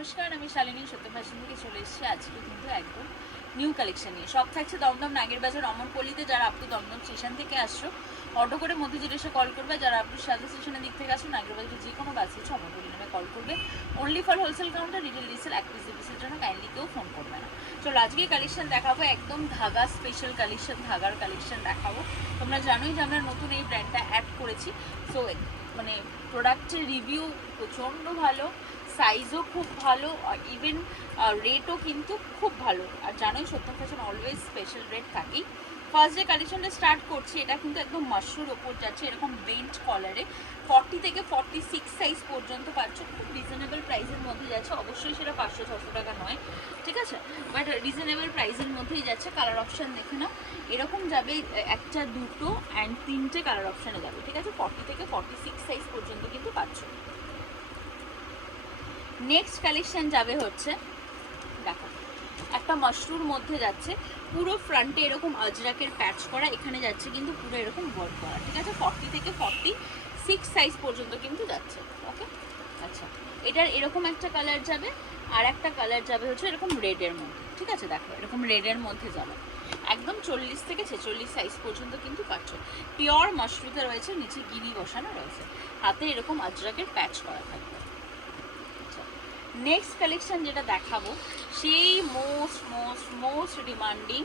নমস্কার, আমি শালিনী সত্য ফ্যাশন থেকে চলে এসেছি আজকে কিন্তু একদম নিউ কালেকশন নিয়ে। সব থাকছে দমদম নাগের বাজার অমরপল্লিতে। যারা আপনি দমদম স্টেশন থেকে আসছো অটো করে মতিঝিল এসে কল করবে, যারা আপনি সাজা স্টেশনের দিক থেকে আসো নাগের বাজারে যে কোনো বাস হচ্ছে অমরপল্লি নামে কল করবে। Only for wholesale counter, retail resale, এক পিস পিসের জন্য কাইন্ডলি কেউ ফোন করবে না। চলো আজকে কালেকশন দেখাবো একদম ধাগা স্পেশাল কালেকশন, ধাগার কালেকশন দেখাবো। তোমরা জানোই যে আমরা নতুন এই ব্র্যান্ডটা অ্যাড করেছি। সো মানে প্রোডাক্টের রিভিউ প্রচণ্ড ভালো, সাইজও খুব ভালো, আর ইভেন রেটও কিন্তু খুব ভালো। আর জানোই সত্য ফ্যাশন অলওয়েজ স্পেশাল রেট থাকেই। ফার্স্ট যে কালেকশনটা স্টার্ট করছি, এটা কিন্তু একদম মাশরুর ওপর যাচ্ছে, এরকম বেন্ট কলারে 40 থেকে 46 সাইজ পর্যন্ত পাচ্ছ। খুব রিজনেবল প্রাইসের মধ্যে যাচ্ছে, অবশ্যই সেটা 500-600 টাকা নয়, ঠিক আছে, বাট রিজনেবল প্রাইসের মধ্যেই যাচ্ছে। কালার অপশান দেখে নাও, এরকম যাবে একটা, দুটো অ্যান্ড তিনটে কালার অপশানে যাবে, ঠিক আছে। 40 থেকে 46 সাইজ পর্যন্ত কিন্তু পাচ্ছ। নেক্সট কালেকশন যাবে হচ্ছে, দেখো একটা মাশরুর মধ্যে যাচ্ছে, পুরো ফ্রন্টে এরকম আজরাকের প্যাচ করা, এখানে যাচ্ছে কিন্তু পুরো এরকম ওয়ার্ক করা, ঠিক আছে। 40 থেকে 46 সাইজ পর্যন্ত কিন্তু যাচ্ছে, ওকে। আচ্ছা, এটার এরকম একটা কালার যাবে, আর একটা কালার যাবে হচ্ছে এরকম রেডের মধ্যে, ঠিক আছে। দেখো এরকম রেডের মধ্যে যাবে, একদম 40 থেকে 46 সাইজ পর্যন্ত কিন্তু পাচ্ছ। পিওর মাশরুতে রয়েছে, নিচে গিনি বসানো রয়েছে, হাতে এরকম আজরাকের প্যাচ করা থাকবে। নেক্সট কালেকশন যেটা দেখাবো, সেই মোস্ট ডিমান্ডিং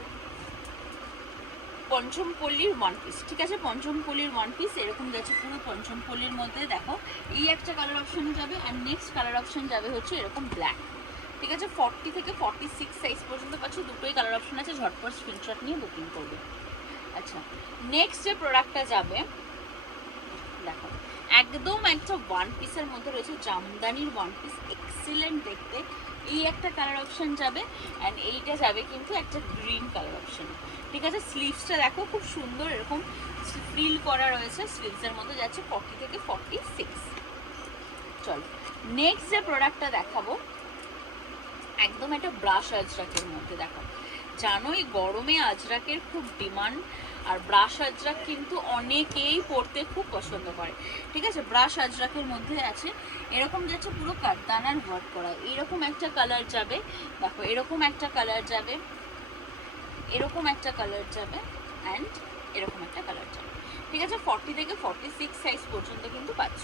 পঞ্চমপল্লীর ওয়ান পিস, ঠিক আছে। পঞ্চমপল্লীর ওয়ান পিস এরকম যাচ্ছে পুরো পঞ্চমপল্লীর মধ্যে। দেখো এই একটা কালার অপশানে যাবে, আর নেক্সট কালার অপশান যাবে হচ্ছে এরকম ব্ল্যাক, ঠিক আছে। 40 থেকে 46 সাইজ পর্যন্ত পাচ্ছ, দুটোই কালার অপশান আছে, ঝটপট স্ক্রিনশট নিয়ে বুকিং করবে। আচ্ছা, নেক্সট যে প্রোডাক্টটা যাবে, দেখো একদম একটা ওয়ান পিসের মধ্যে রয়েছে, জামদানির ওয়ান পিস, এক্সিলেন্ট দেখতে। এই একটা কালার অপশন যাবে, অ্যান্ড এইটা যাবে কিন্তু একটা গ্রিন কালার অপশন, ঠিক আছে। স্লিভসটা দেখো খুব সুন্দর, এরকম ফ্রিল করা রয়েছে, স্লিভসের মধ্যে যাচ্ছে 40 থেকে 46। চলো নেক্সট যে প্রোডাক্টটা দেখাবো, একদম একটা ব্রাশ আজরাকের মধ্যে। দেখো জানোই গরমে আজরাকের খুব ডিমান্ড, আর ব্রাশ আজরাক কিন্তু অনেকেই পরতে খুব পছন্দ করে, ঠিক আছে। ব্রাশ আজরাকের মধ্যে আছে, এরকম যাচ্ছে পুরো কাঠদানার ওয়ার্ক করা, এরকম একটা কালার যাবে। দেখো এরকম একটা কালার যাবে, এরকম একটা কালার যাবে, অ্যান্ড এরকম একটা কালার যাবে, ঠিক আছে। 40 থেকে 46 সাইজ পর্যন্ত কিন্তু পাচ্ছ।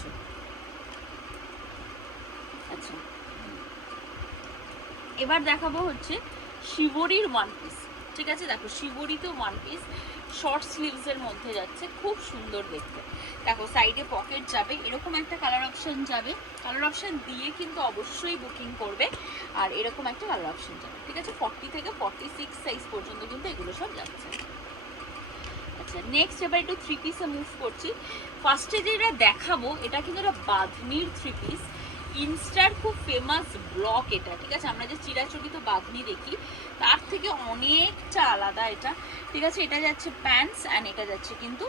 আচ্ছা, এবার দেখাবো হচ্ছে শিবরির ওয়ান পিস, ঠিক আছে। দেখো শিবরিতে ওয়ান পিস শর্ট স্লিভসের মধ্যে যাচ্ছে, খুব সুন্দর দেখতে। দেখো সাইডে পকেট যাবে, এরকম একটা কালার অপশন যাবে, কালার অপশন দিয়ে কিন্তু অবশ্যই বুকিং করবে। আর এরকম একটা কালার অপশন যাবে, ঠিক আছে। 40 থেকে 46 সাইজ পর্যন্ত কিন্তু এগুলো সব যাচ্ছে। আচ্ছা, নেক্সট এবার একটু থ্রি পিসে মুভ করছি। ফার্স্টে যেটা দেখাবো, এটা কিন্তু একটা বাঁধনির থ্রি পিস, ইনস্টার খুব ফেমাস ব্লক এটা, ঠিক আছে। আমরা যে চিরাচরিত বাঁধনি দেখি তার থেকে অনেকটা আলাদা এটা, ঠিক আছে। এটা যাচ্ছে প্যান্টস, অ্যান্ড এটা যাচ্ছে কিন্তু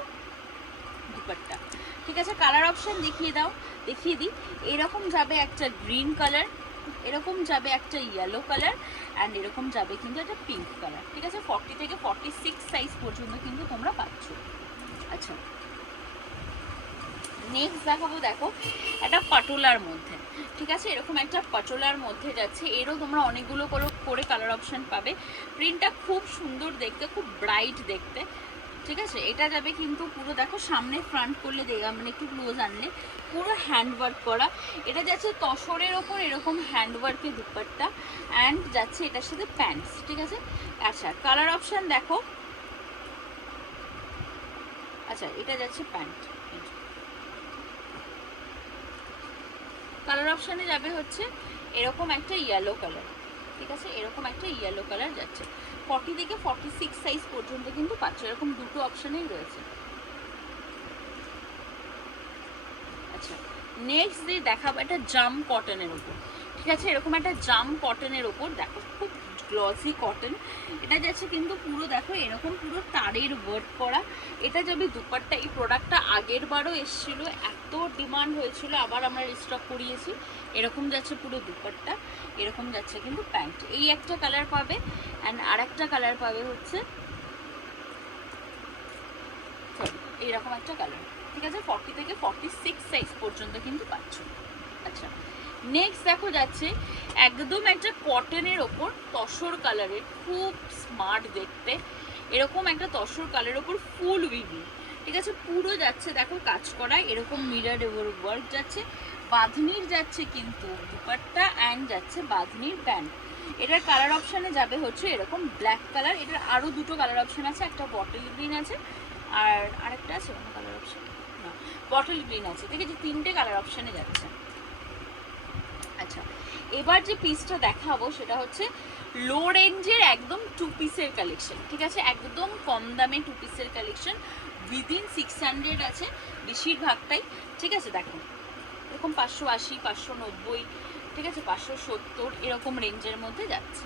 দুপাট্টা, ঠিক আছে। কালার অপশন দেখিয়ে দিই। এরকম যাবে একটা গ্রিন কালার, এরকম যাবে একটা ইয়েলো কালার, অ্যান্ড এরকম যাবে কিন্তু একটা পিঙ্ক কালার, ঠিক আছে। 40 থেকে 46 সাইজ পর্যন্ত কিন্তু তোমরা পাচ্ছ। আচ্ছা, নেক্সট দেখাবো, দেখো একটা পাটোলার মধ্যে, ঠিক আছে। এরকম একটা পাটোলার মধ্যে যাচ্ছে, এরও তোমরা অনেকগুলো করে কালার অপশন পাবে। প্রিন্টটা খুব সুন্দর দেখতে, খুব ব্রাইট দেখতে, ঠিক আছে। এটা যাবে কিন্তু পুরো, দেখো সামনে ফ্রন্ট করলে মানে একটু ক্লোজ আনলে পুরো হ্যান্ডওয়ার্ক করা। এটা যাচ্ছে তসরের ওপর এরকম হ্যান্ডওয়ার্কের দুপাট্টা, অ্যান্ড যাচ্ছে এটার সাথে প্যান্টস, ঠিক আছে। আচ্ছা, কালার অপশান দেখো। আচ্ছা, এটা যাচ্ছে প্যান্ট, কালার অপশানে যাবে হচ্ছে এরকম একটা ইয়েলো কালার, ঠিক আছে। এরকম একটা ইয়েলো কালার যাচ্ছে, 40 থেকে 46 সাইজ পর্যন্ত কিন্তু পাচ্ছ, এরকম দুটো অপশানেই রয়েছে। আচ্ছা, নেক্সট দিয়ে দেখাবো একটা জাম কটনের উপর, ঠিক আছে। এরকম একটা জাম কটনের উপর, দেখো খুব গ্লসি কটন, এটা যাচ্ছে কিন্তু পুরো, দেখো এরকম পুরো তারের ওয়ার্ক করা। এটা যাবে দুপাট্টা। এই প্রোডাক্টটা আগের বারও এসেছিল, এত ডিমান্ড হয়েছিল, আবার আমরা রিস্টক করিয়েছি। এরকম যাচ্ছে পুরো দুপাট্টা, এরকম যাচ্ছে কিন্তু প্যান্ট। এই একটা কালার পাবে, অ্যান্ড আর একটা কালার পাবে হচ্ছে এইরকম একটা কালার, ঠিক আছে। 40 থেকে 46 সাইজ পর্যন্ত কিন্তু পাচ্ছ। আচ্ছা, নেক্সট দেখো যাচ্ছে একদম একটা কটনের ওপর তসর কালারের, খুব স্মার্ট দেখতে, এরকম একটা তসর কালারের ওপর ফুল উইভিং, ঠিক আছে, পুরো যাচ্ছে দেখো কাজ করা, এরকম মিরর ওয়ার্ক যাচ্ছে, বাঁধনির যাচ্ছে কিন্তু দুপাট্টা অ্যান্ড যাচ্ছে বাঁধনির প্যান্ট। এটার কালার অপশানে যাবে হচ্ছে এরকম ব্ল্যাক কালার, এটার আরও দুটো কালার অপশান আছে, একটা বটল গ্রিন আছে আর আরেকটা আছে অন্য কালার অপশান, না বটল গ্রিন আছে, ঠিক আছে, তিনটে কালার অপশানে যাচ্ছে। আচ্ছা, এবার যে পিসটা দেখাবো সেটা হচ্ছে লো রেঞ্জের একদম 2 পিসের কালেকশন, ঠিক আছে, একদম কম দামে 2 পিসের কালেকশন, উইদিন 600 আছে বেশিরভাগটাই, ঠিক আছে। দেখো এরকম 580, 590, ঠিক আছে, 570 এরকম রেঞ্জের মধ্যে যাচ্ছে।